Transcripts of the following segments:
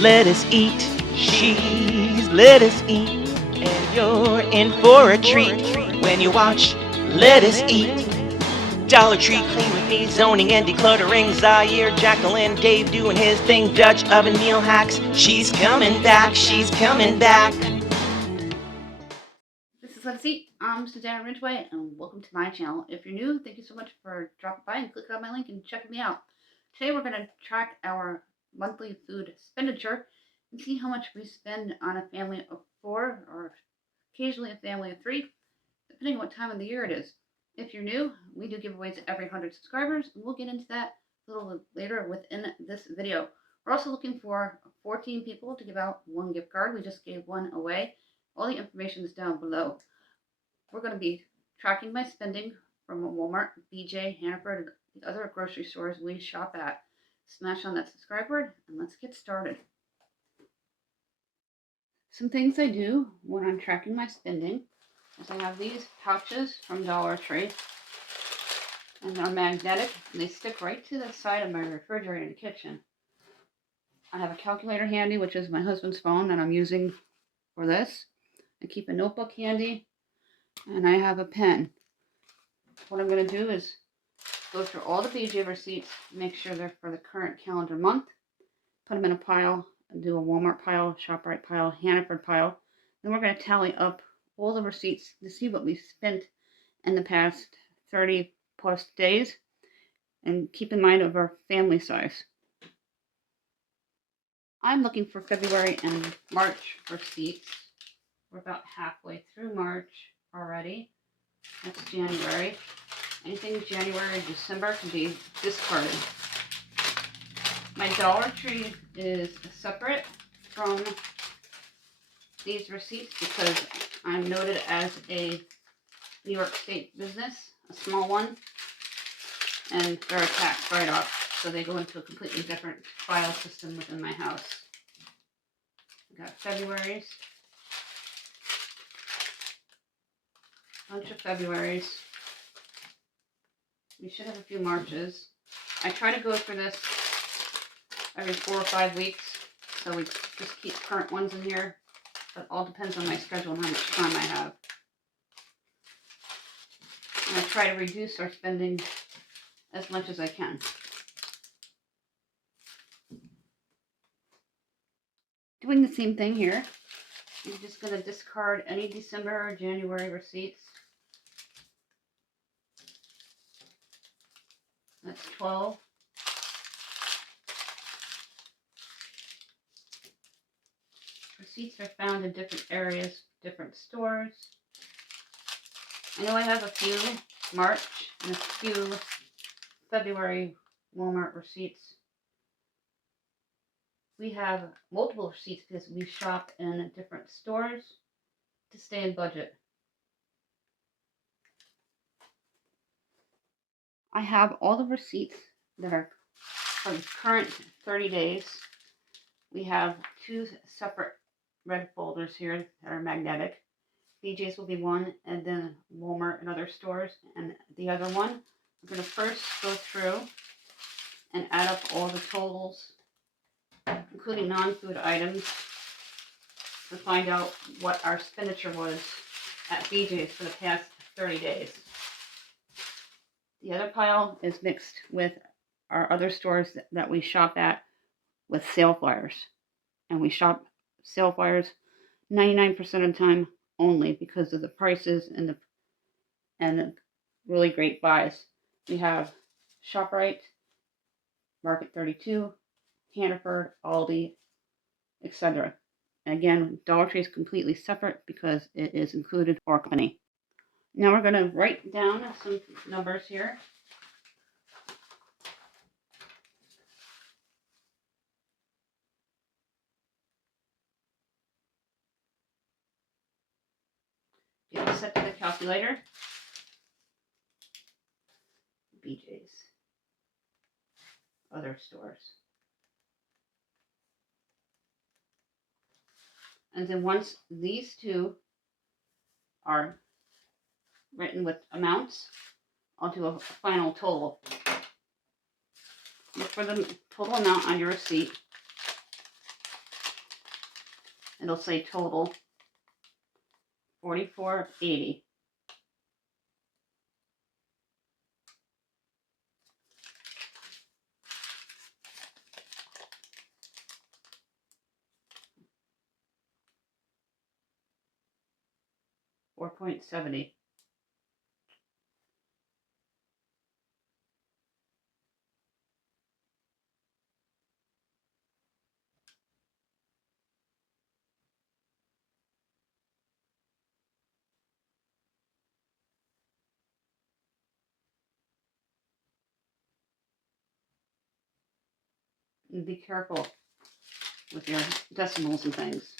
Let us eat. She's let us eat. And you're in for a treat when you watch Let Us Eat. Dollar Tree clean with me, zoning and decluttering. Zaire, Jacqueline, Dave doing his thing. Dutch oven meal hacks. She's coming back. She's coming back. This is Let's Eat. I'm Susanna Ridgway, and welcome to my channel. If you're new, thank you so much for dropping by and clicking on my link and checking me out. Today we're going to track our monthly food expenditure and see how much we spend on a family of 4 or occasionally a family of 3, depending on what time of the year it is. If you're new, we do giveaways every 100 subscribers, and we'll get into that a little later within this video. We're also looking for 14 people to give out 1 gift card. We just gave 1 away. All the information is down below. We're going to be tracking my spending from Walmart, BJ, Hannaford, and the other grocery stores we shop at. Smash on that subscribe button, and let's get started. Some things I do when I'm tracking my spending is I have these pouches from Dollar Tree, and they're magnetic, and they stick right to the side of my refrigerator in the kitchen. I have a calculator handy, which is my husband's phone that I'm using for this. I keep a notebook handy, and I have a pen. What I'm going to do is go through all the BJ receipts, make sure they're for the current calendar month, put them in a pile, and do a Walmart pile, ShopRite pile, Hannaford pile. Then we're going to tally up all the receipts to see what we spent in the past 30 plus days, and keep in mind of our family size. I'm looking for February and March receipts. We're about halfway through March already. That's January. Anything January or December can be discarded. My Dollar Tree is separate from these receipts because I'm noted as a New York State business, a small one, and they're a tax write-off, so they go into a completely different file system within my house. I got February's, bunch of February's. We should have a few Marches. I try to go through this every 4 or 5 weeks, so we just keep current ones in here. But all depends on my schedule and how much time I have. And I try to reduce our spending as much as I can. Doing the same thing here. I'm just going to discard any December or January receipts. That's 12. Receipts are found in different areas, different stores. I know I have a few March and a few February Walmart receipts. We have multiple receipts because we shop in different stores to stay in budget. I have all the receipts that are for the current 30 days. We have 2 separate red folders here that are magnetic. BJ's will be one, and then Walmart and other stores, and the other one. I'm going to first go through and add up all the totals, including non-food items, to find out what our expenditure was at BJ's for the past 30 days. The other pile is mixed with our other stores that we shop at with sale flyers. And we shop sale flyers 99% of the time only because of the prices and the really great buys. We have ShopRite, Market 32, Hannaford, Aldi, etc. Again, Dollar Tree is completely separate because it is included for company. Now we're going to write down some numbers here. Get it set to the calculator. BJ's. Other stores. And then once these two are written with amounts, I'll do a final total. Look for the total amount on your receipt. it'll say total $44.80. $4.70. And be careful with your decimals and things.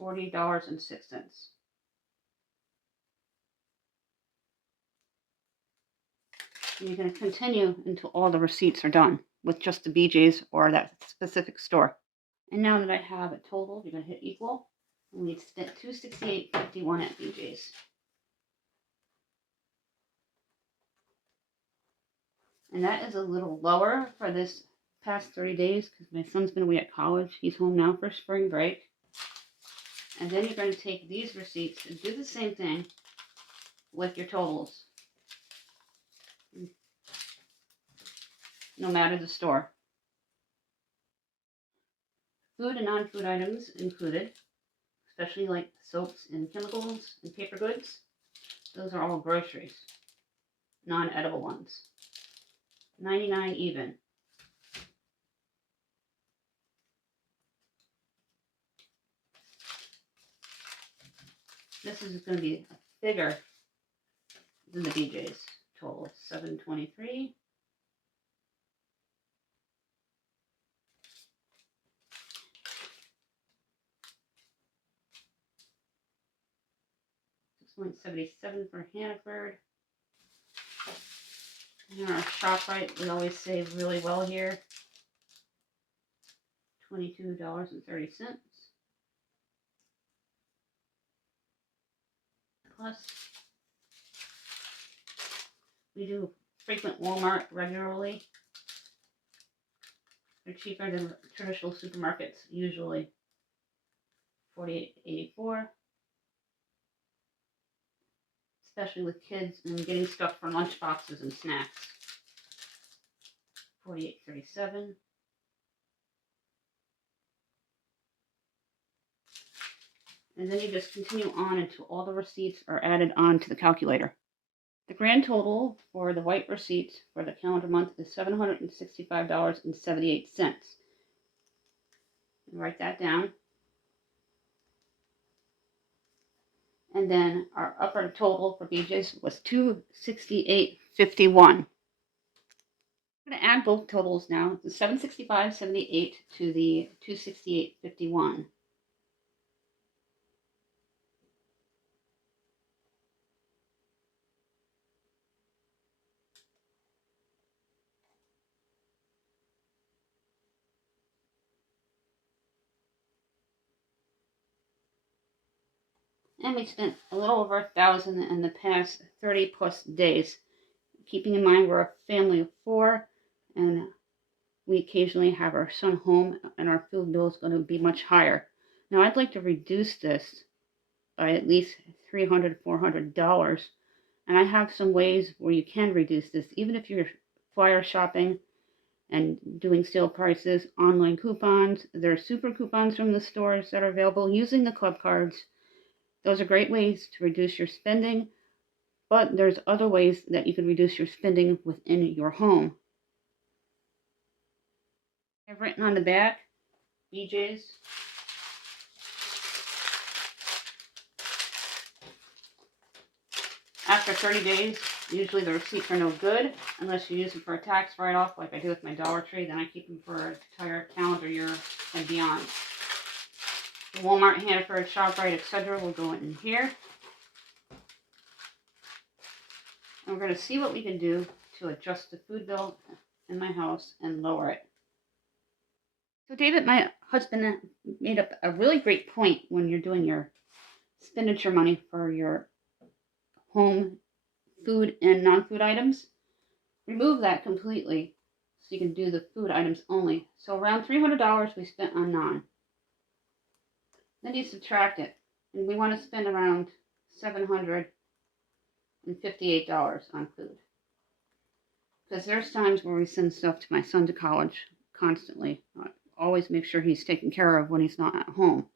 $40.06. You're going to continue until all the receipts are done with just the BJ's or that specific store. And now that I have it totaled, you're going to hit equal. And we spent $268.51 at BJ's. And that is a little lower for this past 30 days because my son's been away at college. He's home now for spring break. And then you're going to take these receipts and do the same thing with your totals, no matter the store. Food and non-food items included, especially like soaps and chemicals and paper goods. Those are all groceries, non-edible ones. 99 even. This is going to be bigger than the BJ's total. $7.23. $6.77 for Hannaford. And our ShopRite, we always save really well here. $22.30. Plus, we do frequent Walmart regularly. They're cheaper than traditional supermarkets, usually. $48.84. Especially with kids and getting stuff for lunch boxes and snacks. $48.37. And then you just continue on until all the receipts are added on to the calculator. The grand total for the white receipts for the calendar month is $765.78. Write that down. And then our upper total for BJ's was $268.51. I'm going to add both totals now, the $765.78 to the $268.51. And we spent a little over $1,000 in the past 30 plus days. Keeping in mind we're a family of 4, and we occasionally have our son home, and our food bill is going to be much higher. Now I'd like to reduce this by at least $300, $400, and I have some ways where you can reduce this, even if you're flyer shopping and doing sale prices, online coupons. There are super coupons from the stores that are available using the club cards. Those are great ways to reduce your spending, but there's other ways that you can reduce your spending within your home. I've written on the back, BJ's. After 30 days, usually the receipts are no good unless you use them for a tax write-off like I do with my Dollar Tree. Then I keep them for an entire calendar year and beyond. Walmart, Hannaford, ShopRite, etc. will go in here. And we're going to see what we can do to adjust the food bill in my house and lower it. So David, my husband, made up a really great point when you're doing your expenditure money for your home food and non-food items. Remove that completely So you can do the food items only. So around $300 we spent on non. Then you subtract it. And we want to spend around $758 on food. Because there's times where we send stuff to my son to college constantly. I always make sure he's taken care of when he's not at home.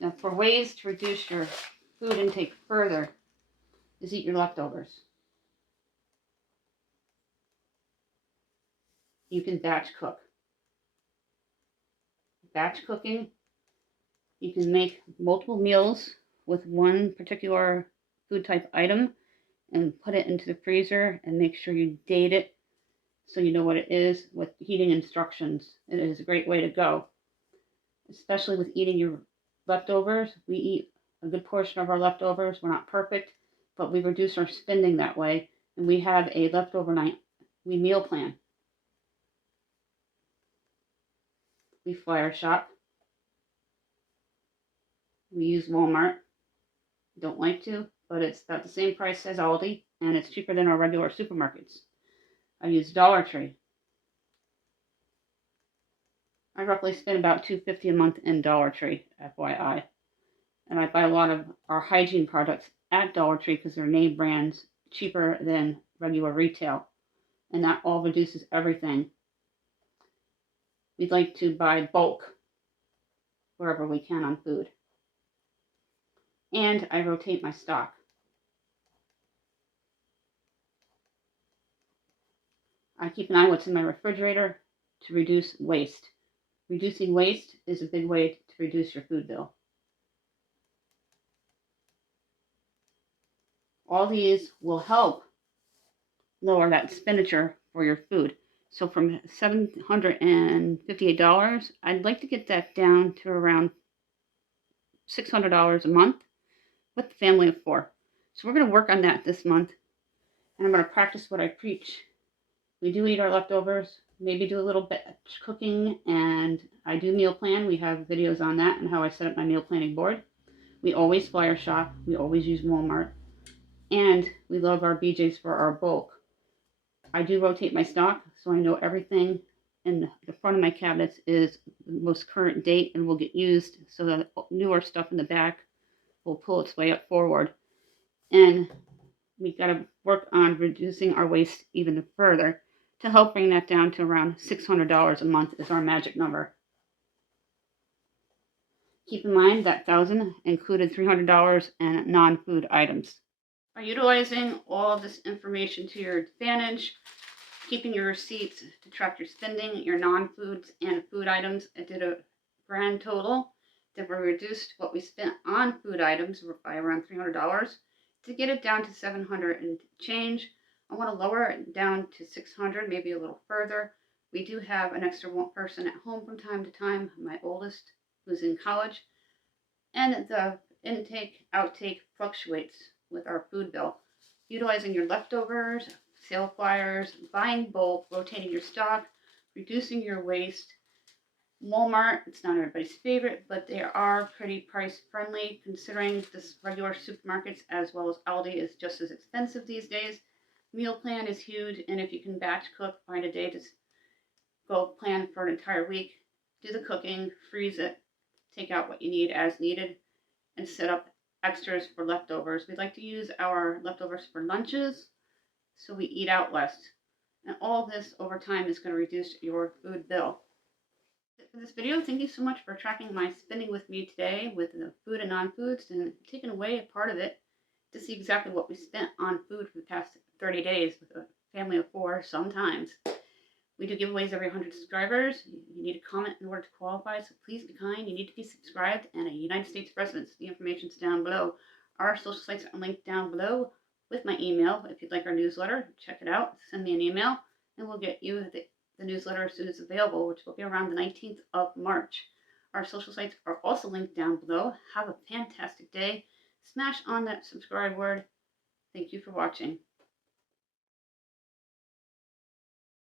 Now, for ways to reduce your food intake further, is eat your leftovers. You can batch cook. Batch cooking, you can make multiple meals with one particular food type item and put it into the freezer and make sure you date it so you know what it is with heating instructions. It is a great way to go, especially with eating your leftovers. We eat a good portion of our leftovers. We're not perfect, but we reduce our spending that way, and we have a leftover night. We meal plan. We flyer shop. We use Walmart. Don't like to, but it's about the same price as Aldi, and it's cheaper than our regular supermarkets. I use Dollar Tree. I roughly spend about $2.50 a month in Dollar Tree, FYI. And I buy a lot of our hygiene products at Dollar Tree because they're name brands, cheaper than regular retail. And that all reduces everything. We'd like to buy bulk wherever we can on food. And I rotate my stock. I keep an eye on what's in my refrigerator to reduce waste. Reducing waste is a big way to reduce your food bill. All these will help lower that expenditure for your food. So from $758, I'd like to get that down to around $600 a month with a family of 4. So we're going to work on that this month, and I'm going to practice what I preach. We do eat our leftovers, maybe do a little bit of cooking, and I do meal plan. We have videos on that and how I set up my meal planning board. We always flyer shop. We always use Walmart. And we love our BJ's for our bulk. I do rotate my stock, so I know everything in the front of my cabinets is the most current date and will get used, so the newer stuff in the back will pull its way up forward. And we got to work on reducing our waste even further to help bring that down to around $600 a month is our magic number. Keep in mind that $1,000 included $300 in non-food items. By utilizing all of this information to your advantage, keeping your receipts to track your spending, your non-foods and food items, I did a grand total that we reduced what we spent on food items by around $300 to get it down to $700 and change. I want to lower it down to $600, maybe a little further. We do have an extra person at home from time to time, my oldest, who's in college, and the intake, outtake fluctuates with our food bill. Utilizing your leftovers, sale flyers, buying bulk, rotating your stock, reducing your waste. Walmart, it's not everybody's favorite, but they are pretty price friendly considering this regular supermarkets as well as Aldi is just as expensive these days. Meal plan is huge, and if you can batch cook, find a day to go plan for an entire week, do the cooking, freeze it, take out what you need as needed, and set up extras for leftovers. We like to use our leftovers for lunches, so we eat out less. And all this over time is going to reduce your food bill. For this video, thank you so much for tracking my spending with me today with the food and non-foods and taking away a part of it to see exactly what we spent on food for the past 30 days with a family of 4 sometimes. We do giveaways every 100 subscribers. You need a comment in order to qualify, so please be kind. You need to be subscribed and a United States resident. The information is down below. Our social sites are linked down below with my email. If you'd like our newsletter, check it out. Send me an email, and we'll get you the newsletter as soon as it's available, which will be around the 19th of March. Our social sites are also linked down below. Have a fantastic day. Smash on that subscribe word. Thank you for watching.